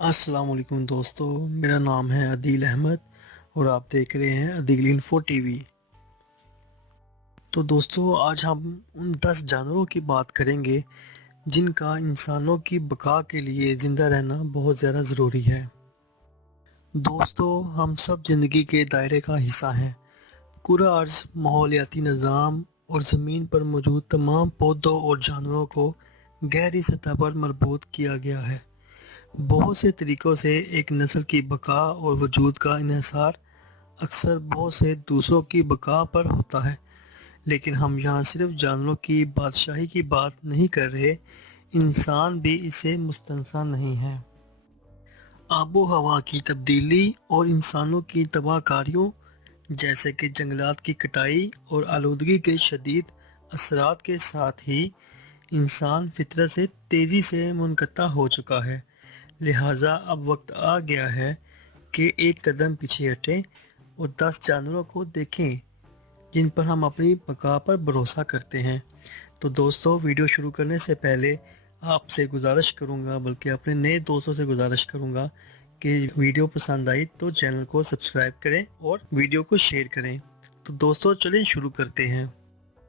السلام علیکم دوستو، میرا نام ہے عدیل احمد اور آپ دیکھ رہے ہیں عدیل انفو ٹی وی۔ تو دوستو، آج ہم ان 10 جانوروں کی بات کریں گے جن کا انسانوں کی بقا کے لیے زندہ رہنا بہت زیادہ ضروری ہے۔ دوستو، ہم سب زندگی کے دائرے کا حصہ ہیں۔ کرہ ارض ماحولیاتی نظام اور زمین پر موجود تمام پودوں اور جانوروں کو گہری سطح پر مربوط کیا گیا ہے۔ بہت سے طریقوں سے ایک نسل کی بقا اور وجود کا انحصار اکثر بہت سے دوسروں کی بقا پر ہوتا ہے، لیکن ہم یہاں صرف جانوروں کی بادشاہی کی بات نہیں کر رہے، انسان بھی اسے مستثنی نہیں ہے۔ آب و ہوا کی تبدیلی اور انسانوں کی تباہ کاریوں جیسے کہ جنگلات کی کٹائی اور آلودگی کے شدید اثرات کے ساتھ ہی انسان فطرت سے تیزی سے منقطع ہو چکا ہے۔ لہٰذا اب وقت آ گیا ہے کہ ایک قدم پیچھے ہٹیں اور 10 جانوروں کو دیکھیں جن پر ہم اپنی بقا پر بھروسہ کرتے ہیں۔ تو دوستو، ویڈیو شروع کرنے سے پہلے آپ سے گزارش کروں گا، بلکہ اپنے نئے دوستوں سے گزارش کروں گا کہ ویڈیو پسند آئی تو چینل کو سبسکرائب کریں اور ویڈیو کو شیئر کریں۔ تو دوستو، چلیں شروع کرتے ہیں۔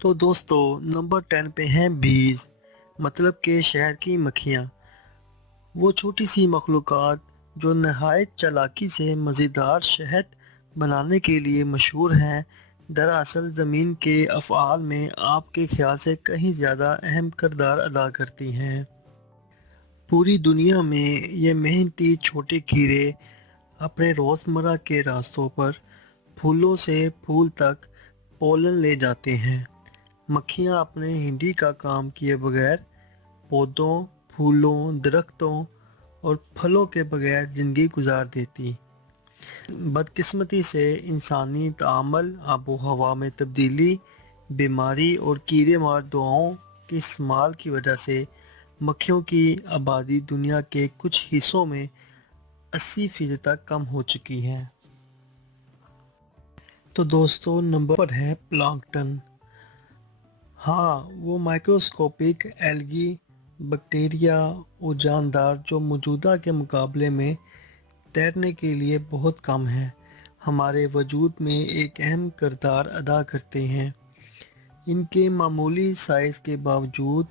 تو دوستو، نمبر 10 پہ ہیں بیز، مطلب کہ شہد کی مکھیاں۔ وہ چھوٹی سی مخلوقات جو نہایت چالاکی سے مزیدار شہد بنانے کے لیے مشہور ہیں، دراصل زمین کے افعال میں آپ کے خیال سے کہیں زیادہ اہم کردار ادا کرتی ہیں۔ پوری دنیا میں یہ محنتی چھوٹے کیڑے اپنے روزمرہ کے راستوں پر پھولوں سے پھول تک پولن لے جاتے ہیں۔ مکھیاں اپنے ہنڈی کا کام کیے بغیر پودوں، پھولوں، درختوں اور پھلوں کے بغیر زندگی گزار دیتی۔ بدقسمتی سے انسانی تعامل، آب و ہوا میں تبدیلی، بیماری اور کیڑے مار دواؤں کے استعمال کی وجہ سے مکھیوں کی آبادی دنیا کے کچھ حصوں میں 80% تک کم ہو چکی ہے۔ تو دوستو، نمبر پر ہے پلانکٹن۔ ہاں، وہ مائکروسکوپک ایلگی، بیکٹیریا اور جاندار جو موجودہ کے مقابلے میں تیرنے کے لیے بہت کم ہیں، ہمارے وجود میں ایک اہم کردار ادا کرتے ہیں۔ ان کے معمولی سائز کے باوجود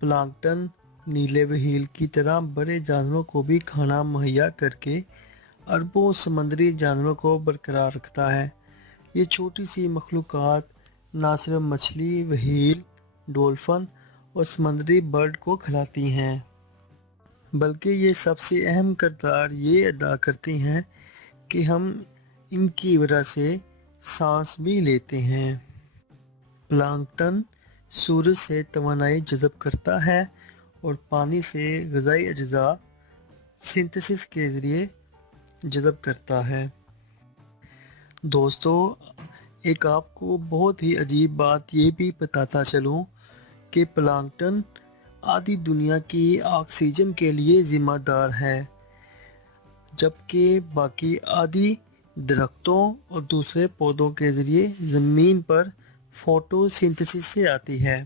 پلانکٹن نیلے وہیل کی طرح بڑے جانوروں کو بھی کھانا مہیا کر کے اربوں سمندری جانوروں کو برقرار رکھتا ہے۔ یہ چھوٹی سی مخلوقات نہ صرف مچھلی، وہیل، ڈولفن اور سمندری برڈ کو کھلاتی ہیں، بلکہ یہ سب سے اہم کردار یہ ادا کرتی ہیں کہ ہم ان کی وجہ سے سانس بھی لیتے ہیں۔ پلانکٹن سورج سے توانائی جذب کرتا ہے اور پانی سے غذائی اجزاء سنتھسس کے ذریعے جذب کرتا ہے۔ دوستو، ایک آپ کو بہت ہی عجیب بات یہ بھی بتاتا چلوں کہ پلانکٹن آدھی دنیا کی آکسیجن کے لیے ذمہ دار ہے، جبکہ باقی آدھی درختوں اور دوسرے پودوں کے ذریعے زمین پر فوٹو سنتھسس سے آتی ہے۔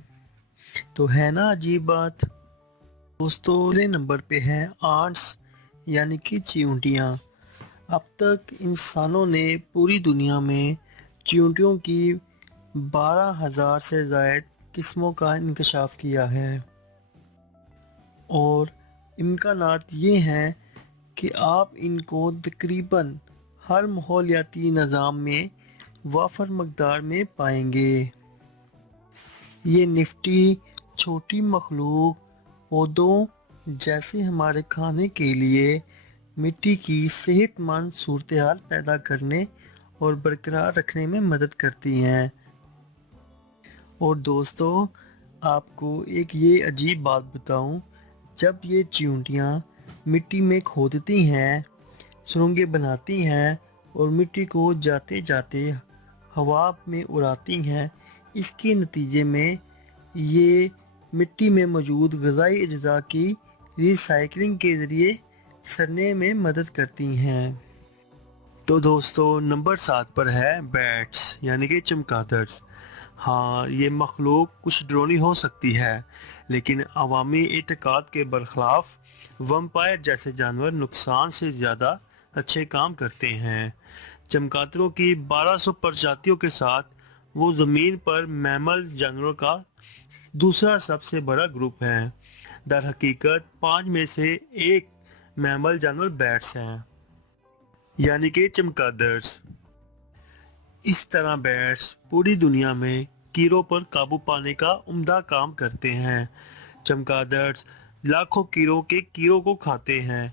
تو ہے نا عجیب بات۔ دوستو، اگلے نمبر پہ ہے آنٹس یعنی کہ چیونٹیاں۔ اب تک انسانوں نے پوری دنیا میں چیونٹیوں کی 12,000 سے زائد قسموں کا انکشاف کیا ہے، اور امکانات یہ ہیں کہ آپ ان کو تقریباً ہر ماحولیاتی نظام میں وافر مقدار میں پائیں گے۔ یہ نفٹی چھوٹی مخلوق پودوں جیسے ہمارے کھانے کے لیے مٹی کی صحت مند صورتحال پیدا کرنے اور برقرار رکھنے میں مدد کرتی ہیں۔ اور دوستو، آپ کو ایک یہ عجیب بات بتاؤں، جب یہ چیونٹیاں مٹی میں کھودتی ہیں، سرنگیں بناتی ہیں اور مٹی کو جاتے جاتے ہوا میں اڑاتی ہیں، اس کے نتیجے میں یہ مٹی میں موجود غذائی اجزاء کی ری سائیکلنگ کے ذریعے سڑنے میں مدد کرتی ہیں۔ تو دوستو، نمبر 7 پر ہے بیٹس یعنی کہ چمگادڑز۔ ہاں، یہ مخلوق کچھ ڈرونی ہو سکتی ہے، لیکن عوامی اعتقاد کے برخلاف ویمپائر جیسے جانور نقصان سے زیادہ اچھے کام کرتے ہیں۔ چمگادڑوں کی 1200 پرجاتیوں کے ساتھ وہ زمین پر میمل جانوروں کا دوسرا سب سے بڑا گروپ ہے۔ در حقیقت 5 میں سے ایک میمل جانور بیٹس ہیں، یعنی کہ چمگادڑز۔ اس طرح بیٹس پوری دنیا میں کیڑوں پر قابو پانے کا عمدہ کام کرتے ہیں۔ چمگادڑز لاکھوں کیڑوں کو کھاتے ہیں۔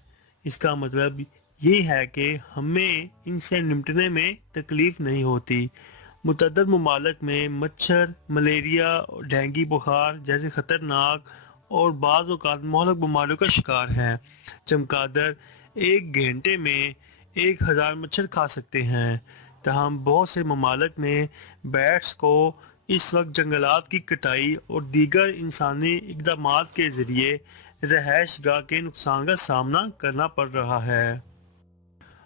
اس کا مطلب یہ ہے کہ ہمیں ان سے نمٹنے میں تکلیف نہیں ہوتی۔ متعدد ممالک میں مچھر، ملیریا، ڈینگی بخار جیسے خطرناک اور بعض اوقات مہلک بیماریوں کا شکار ہیں۔ چمگادڑ ایک گھنٹے میں 1000 مچھر کھا سکتے ہیں۔ تاہم بہت سے ممالک میں بیٹس کو اس وقت جنگلات کی کٹائی اور دیگر انسانی اقدامات کے ذریعے رہائش گاہ کے نقصان کا سامنا کرنا پڑ رہا ہے۔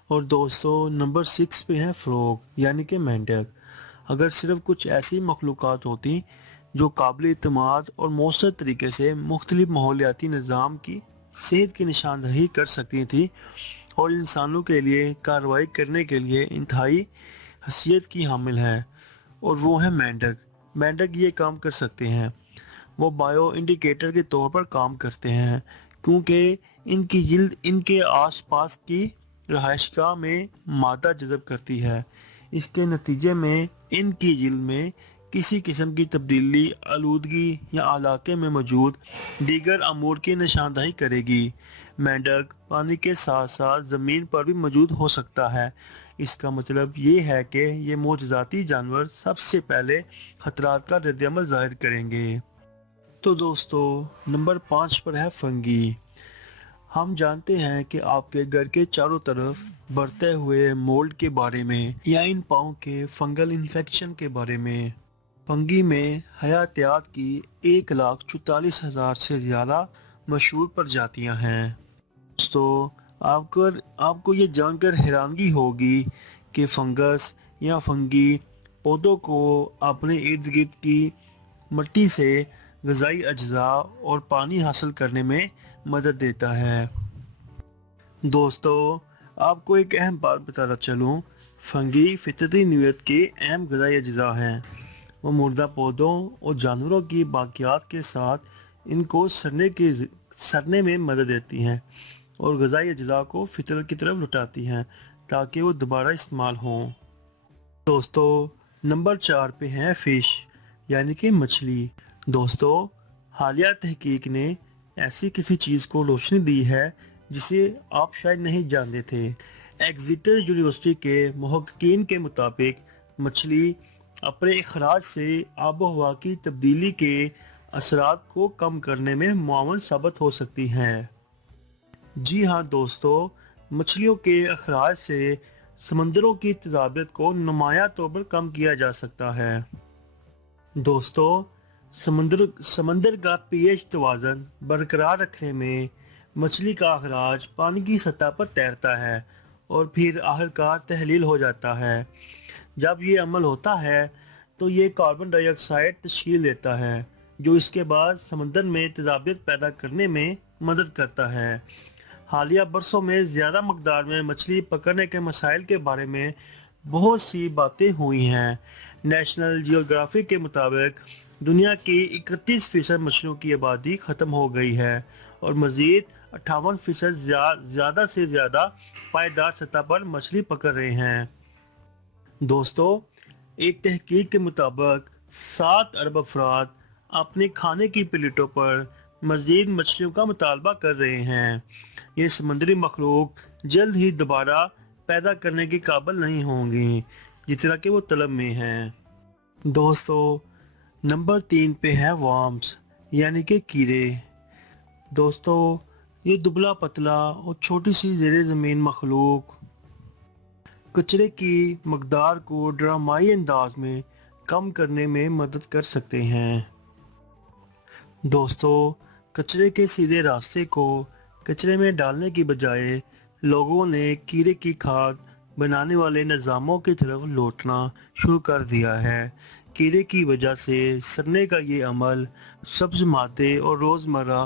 اور دوستو نمبر 6 پہ ہے فروگ یعنی کہ مینڈک۔ اگر صرف کچھ ایسی مخلوقات ہوتی جو قابل اعتماد اور مؤثر طریقے سے مختلف ماحولیاتی نظام کی صحت کی نشاندہی کر سکتی تھی اور انسانوں کے لیے کارروائی کرنے کے لیے انتہائی حیثیت کی حامل ہے، اور وہ ہیں مینڈک۔ مینڈک یہ کام کر سکتے ہیں، وہ بائیو انڈیکیٹر کے طور پر کام کرتے ہیں، کیونکہ ان کی جلد ان کے آس پاس کی رہائش گاہ میں مادہ جذب کرتی ہے۔ اس کے نتیجے میں ان کی جلد میں کسی قسم کی تبدیلی، آلودگی یا علاقے میں موجود دیگر امور کی نشاندہی کرے گی۔ مینڈک پانی کے ساتھ ساتھ زمین پر بھی موجود ہو سکتا ہے۔ اس کا مطلب یہ ہے کہ یہ معجزاتی جانور سب سے پہلے خطرات کا رد عمل ظاہر کریں گے۔ تو دوستو نمبر 5 پر ہے فنگی۔ ہم جانتے ہیں کہ آپ کے گھر کے چاروں طرف بڑھتے ہوئے مولڈ کے بارے میں یا ان پاؤں کے فنگل انفیکشن کے بارے میں۔ فنگی میں حیاتیات کی 1,44,000 سے زیادہ مشہور پرجاتیاں ہیں۔ تو آپ کو یہ جان کر حیرانگی ہوگی کہ فنگس یا فنگی پودوں کو اپنے ارد گرد کی مٹی سے غذائی اجزاء اور پانی حاصل کرنے میں مدد دیتا ہے۔ دوستو آپ کو ایک اہم بات بتاتا چلوں، فنگی فطرتی نوعیت کے اہم غذائی اجزاء ہیں۔ وہ مردہ پودوں اور جانوروں کی باقیات کے ساتھ ان کو سڑنے میں مدد دیتی ہیں اور غذائی اجزاء کو فطرت کی طرف لوٹاتی ہیں تاکہ وہ دوبارہ استعمال ہوں۔ دوستو نمبر 4 پہ ہیں فش یعنی کہ مچھلی۔ دوستو حالیہ تحقیق نے ایسی کسی چیز کو روشنی دی ہے جسے آپ شاید نہیں جانتے تھے۔ ایگزیٹر یونیورسٹی کے محققین کے مطابق مچھلی اپنے اخراج سے آب و ہوا کی تبدیلی کے اثرات کو کم کرنے میں معاون ثابت ہو سکتی ہیں۔ جی ہاں دوستو، مچھلیوں کے اخراج سے سمندروں کی تیزابیت کو نمایاں طور پر کم کیا جا سکتا ہے۔ دوستو سمندر کا پی ایچ توازن برقرار رکھنے میں مچھلی کا اخراج پانی کی سطح پر تیرتا ہے اور پھر آخرکار تحلیل ہو جاتا ہے۔ جب یہ عمل ہوتا ہے تو یہ کاربن ڈائی آکسائیڈ تشکیل دیتا ہے جو اس کے بعد سمندر میں تیزابیت پیدا کرنے میں مدد کرتا ہے۔ حالیہ برسوں میں زیادہ مقدار میں مچھلی پکڑنے کے مسائل کے بارے میں بہت سی باتیں ہوئی ہیں۔ نیشنل جیوگرافک کے مطابق دنیا کی 31% مچھلیوں کی آبادی ختم ہو گئی ہے اور مزید 58% زیادہ سے زیادہ پائیدار سطح پر مچھلی پکڑ رہے ہیں۔ دوستو ایک تحقیق کے مطابق 7 ارب افراد اپنے کھانے کی پلیٹوں پر مزید مچھلیوں کا مطالبہ کر رہے ہیں۔ یہ سمندری مخلوق جلد ہی دوبارہ پیدا کرنے کے قابل نہیں ہوں گی جس طرح کہ وہ طلب میں ہیں۔ دوستو نمبر 3 پہ ہے وارمز یعنی کہ کیڑے۔ دوستو یہ دبلا پتلا اور چھوٹی سی زیر زمین مخلوق کچرے کی مقدار کو ڈرامائی انداز میں کم کرنے میں مدد کر سکتے ہیں۔ دوستو کچرے کے سیدھے راستے کو کچرے میں ڈالنے کی بجائے لوگوں نے کیڑے کی کھاد بنانے والے نظاموں کی طرف لوٹنا شروع کر دیا ہے۔ کیڑے کی وجہ سے سڑنے کا یہ عمل سبز مادے اور روزمرہ